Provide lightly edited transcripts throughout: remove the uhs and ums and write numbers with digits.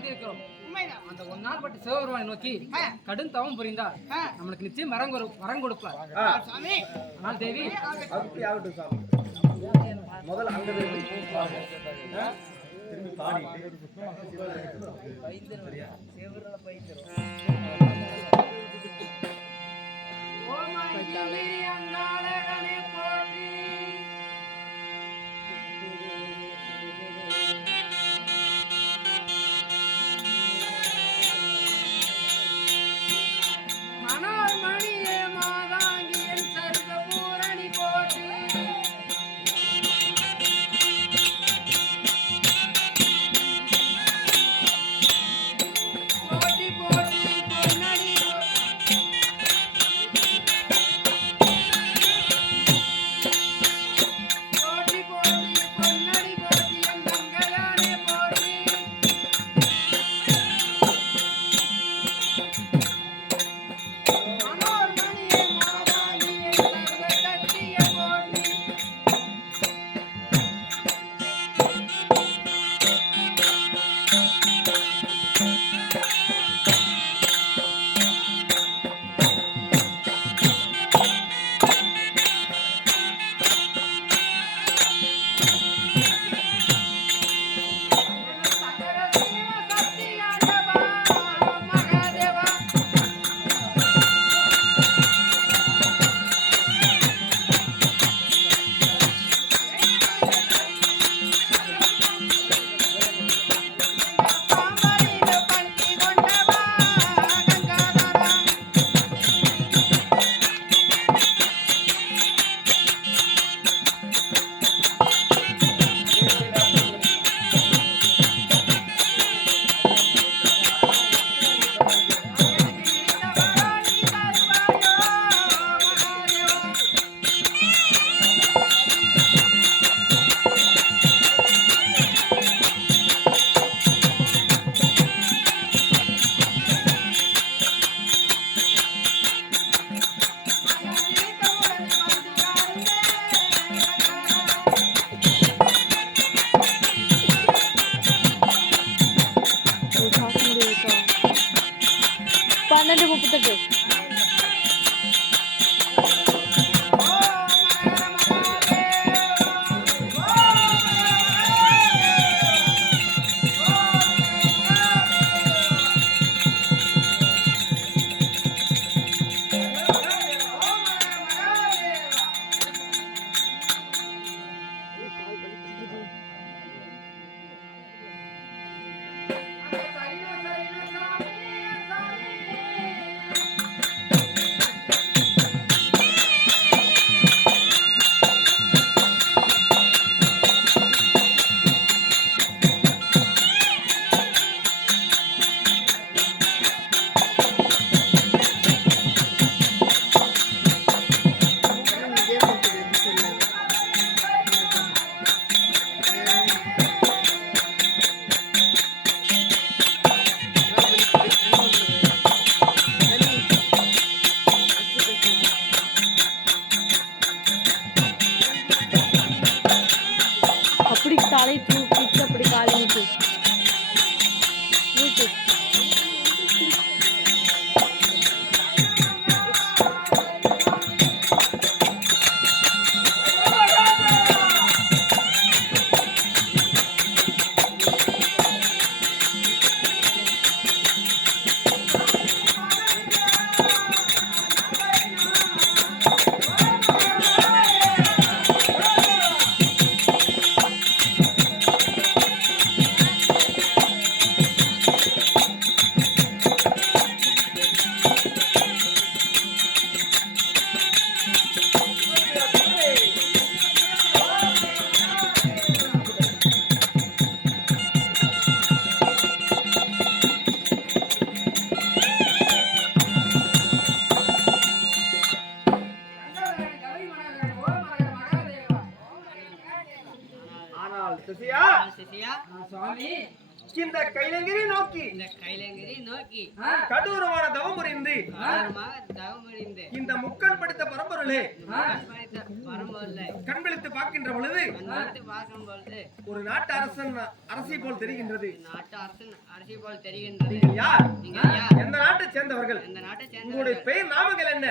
வந்திருக்கிறோம். அந்த ஒரு நாள் பட்டு சிவபெருமானை நோக்கி கடும் தவம் புரிந்தார். நம்மளுக்கு நிச்சயம் வரம் கொடுப்பார். ஆனால் தேவி முதல்ல அங்க திரும்பி பாடி சிஷ்யா சுவாமி இந்த கைலங்கிரி நோக்கி கடூரமான தவம் புரிந்து இந்த முக்கல் படித்த பரம்பொருளே கண்விழித்து பார்க்கின்ற பொழுது ஒரு நாட்டு அரசி போல் தெரிகின்றது. யார்? எந்த நாட்டை சேர்ந்தவர்கள்? உங்களுடைய பெயர் நாமங்கள் என்ன?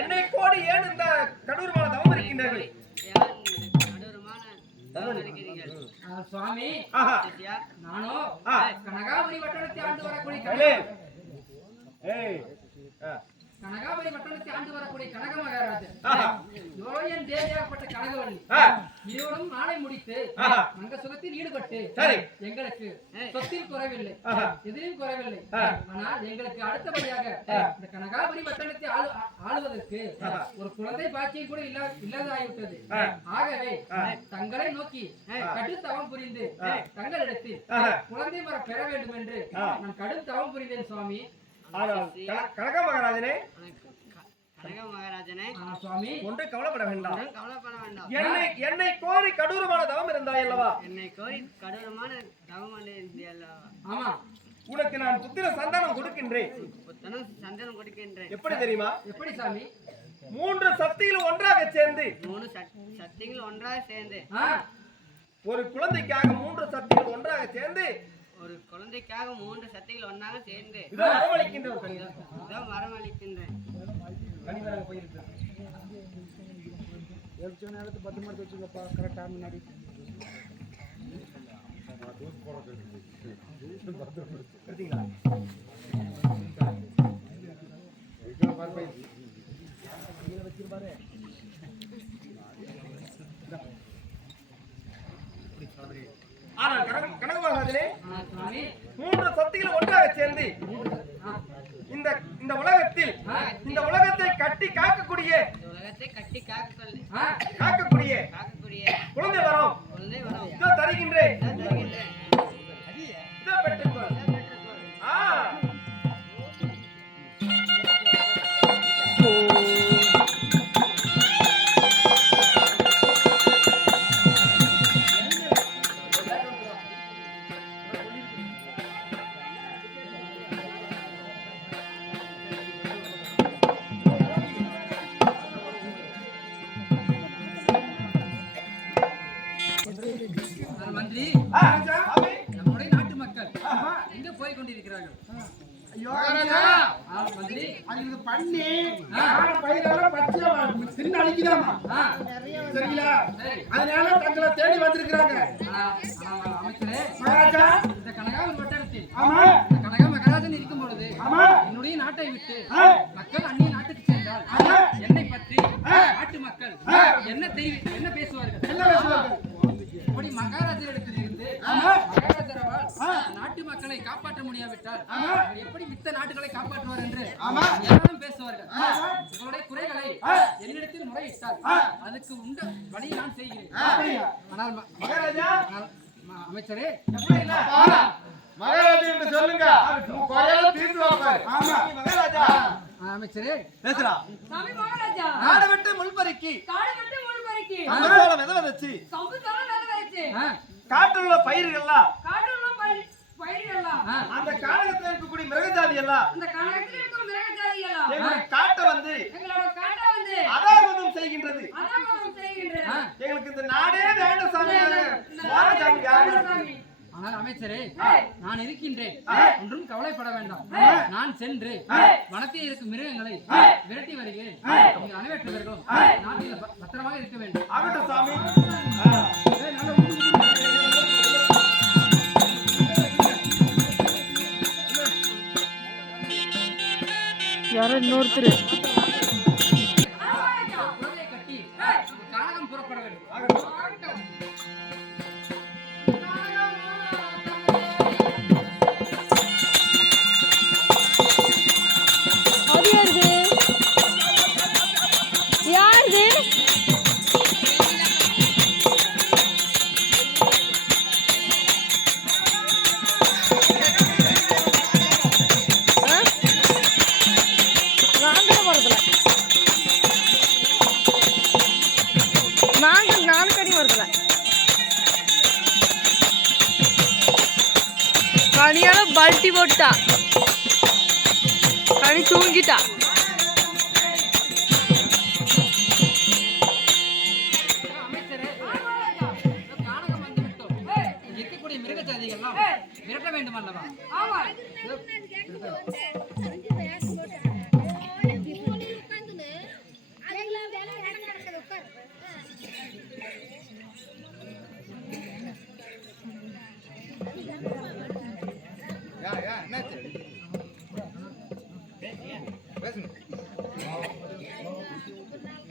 என்னை கோடி ஏன் இந்த கடூரமான தவம் இருக்கின்றார்கள்? சுவாமி நானோ கனகாபுரி வட்டணத்தை ஆண்டு வரக்கூடிய கனகாபுரி வட்டணத்தை ஆண்டு வரக்கூடிய கனக மகாராஜன் யோயன் தேவியாகப்பட்ட கனகவள்ளி இருவரும் நாளை முடித்து அங்க சுகத்தில் ஈடுபட்டு எங்களுக்கு சொத்தில் குறைவில்லை, எதிலும் குறைவில்லை. ஆனால் எங்களுக்கு அடுத்தபடியாக இந்த கனகாபுரி பட்டணத்தை ஆளுவதற்கு ஒரு குழந்தை பாக்கியம் கூட இல்லாதாகிவிட்டது. ஆகவே தங்களை நோக்கி கடும் தவம் புரிந்து தங்களிடத்தில் குழந்தை வர பெற வேண்டும் என்று நான் கடும் தவம் புரிந்தேன் சுவாமி. கனக மகாராஜனே, சுவாமி ஒன்றை கவலைப்பட வேண்டாம். என்னை கோரி கடூரமான தவம் இருந்தாய் அல்லவா? ஆமா, உனக்கு நான் புத்திர சந்தானம் கொடுக்கின்றேன். எப்படி தெரியுமா? எப்படி சாமி? 3 சக்திகள் ஒன்றாக சேர்ந்து ஒரு குழந்தைக்காக 3 சக்திகள் ஒன்றாக சேர்ந்து இதோ வரவழைக்கின்றேன். கனக மகாராஜனே, 3 சக்திகள் ஒன்றாக சேர்ந்து இந்த உலகத்தில் இந்த உலகத்தை கட்டி காக்கக்கூடிய குழந்தை வரம் இதோ தருகின்றேன். இதோ பெற்றுக்கொள். மந்திரி, நம்முடைய நாட்டு மக்கள் எங்க போய் கொண்டிருக்கிறார்கள்? மந்திரி, அது பண்ணி பயிரெல்லாம் பச்சை தின்னு அழிக்குதாமா, சரிங்களா? அதனால தங்களை தேடி வந்திருக்கிறாங்க. அமைச்சரே, மகாராஜா, இந்த கனகாபுரி வட்டாரத்தில் ஆமா கனக மகாராஜன் இருக்கும் பொழுது என்னுடைய நாட்டை விட்டு மக்கள் அந்நிய நாட்டுக்கு சென்றால் என்னை பற்றி நாட்டு மக்கள் என்ன பேசுவார்கள்? என்ன பேசுவார்கள்? இப்படி மகாராஜரிடத்திலிருந்து மகாராஜரால் நாட்டு மக்களை காப்பாற்ற முடியாவிட்டால் எப்படி மித்த நாட்டுகளை காப்பாற்றுவார் என்று யாரும் பேசுவார்கள். உங்களுடைய குறைகளை என்னிடத்தில் முறையிட்டால் அதுக்கு உண்ட வழியை நான் செய்கிறேன். ஆனால் அமைச்சரே, மகாராஜா என்று சொல்லுங்க, தீர்த்து வைப்பார். மகாராஜா அமைச்சரே பேசுறா. சாமி மகாராஜா, காடு விட்டு முள்பறிக்கி சம்புதோல வித விதைச்சு வச்சு காட்டுள்ள பயிர்கள்லாம் அந்த காலகட்டத்தில் இருக்கக்கூடிய மிருகஜாதி எல்லாம் அந்த காலகட்டத்தில் இருக்கும் மிருகஜாதி எல்லாம் எங்களோட காட்டை வந்து அதாபதம் செய்கின்றது. எங்களுக்கு இந்த நாடே வேண்ட சாமி. ஆனால் அமைச்சரே, நான் இருக்கின்றேன், ஒன்றும் கவலைப்பட வேண்டாம். நான் சென்று வனத்தில் இருக்கும் மிருகங்களை விரட்டி வருகிறேன். நீங்கள் அனைவர்களும் நாட்டில் பத்திரமாக இருக்க வேண்டும். ஆகட்டும் சாமி. யாரோ இன்னொருத்தர் கட்டி கானகம் புறப்பட வேண்டும். நான்கு கடி வருதுல. பல்ட்டி போட்டா கனி தூங்கிட்டா. அமைச்சரே, மகாராஜா. கானகம் வந்து விட்டோம். இருக்கக்கூடிய மிருக ஜாதிகள்லாம் விரட்ட வேண்டும் அல்லவா? ஆமா.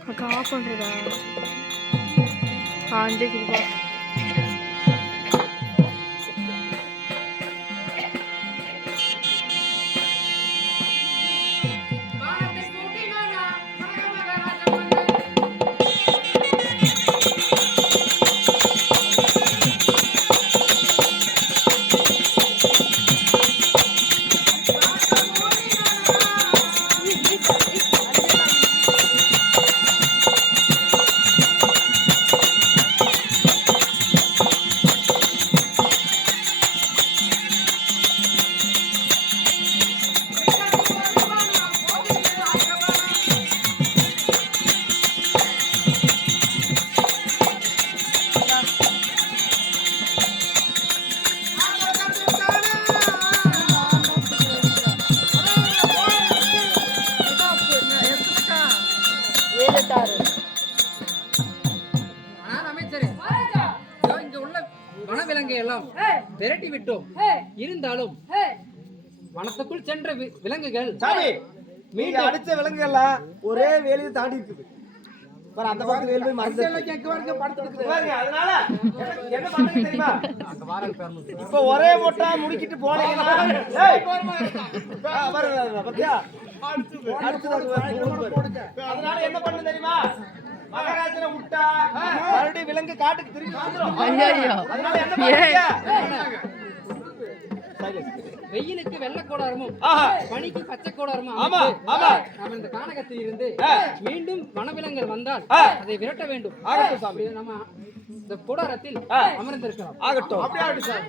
அக்கா ஆஃப் பண்றதா? ஆண்டே கிருபா. வானத்தை கூட்டினானா கனக மகாராஜன் வந்து ஆனால் அமைச்சரே, மகாராஜா. இதோ இங்க உள்ள வனவிலங்கை எல்லாம் விரட்டி விட்டோம். இருந்தாலும் வனத்துக்குள் சென்ற விலங்குகள் சாமி நீங்க அடிச்ச விலங்குகள்லாம் ஒரே வேலையை தாண்டி இருக்குது. பாரு அந்த பக்கத்து வேலை போய் மறந்து எங்க வரைக்கும் படுத்துருக்கு பாருங்க. அதனால என்ன பண்ணுங்க தெரியுமா? இப்ப ஒரே மொட்டா முடிக்கிட்டு போனீங்கன்னா ஏய், பாரு பாத்தியா? அதனால என்ன பண்ணு தெரியுமா? மகாராஜனை விட்டா மறுபடியும் விலங்கு காட்டுக்கு திரும்பி வந்துரும். அதனால என்ன பண்ணுங்க? வெயிலுக்கு வெள்ளை கோடாரமும் ஆஹா. பனிக்கு பச்சை கோடாரமும் ஆமா, அமைத்து, ஆமா. நாம் இந்த கானகத்தில் இருந்து மீண்டும் வனவிலங்குகள் வந்தால் ஆ. அதை விரட்ட வேண்டும். ஆகட்டும் சாமி. நம்ம இந்த கோடாரத்தில் அமர்ந்திருக்கிறோம். ஆகட்டும். அப்படியே ஆகட்டும் சார்.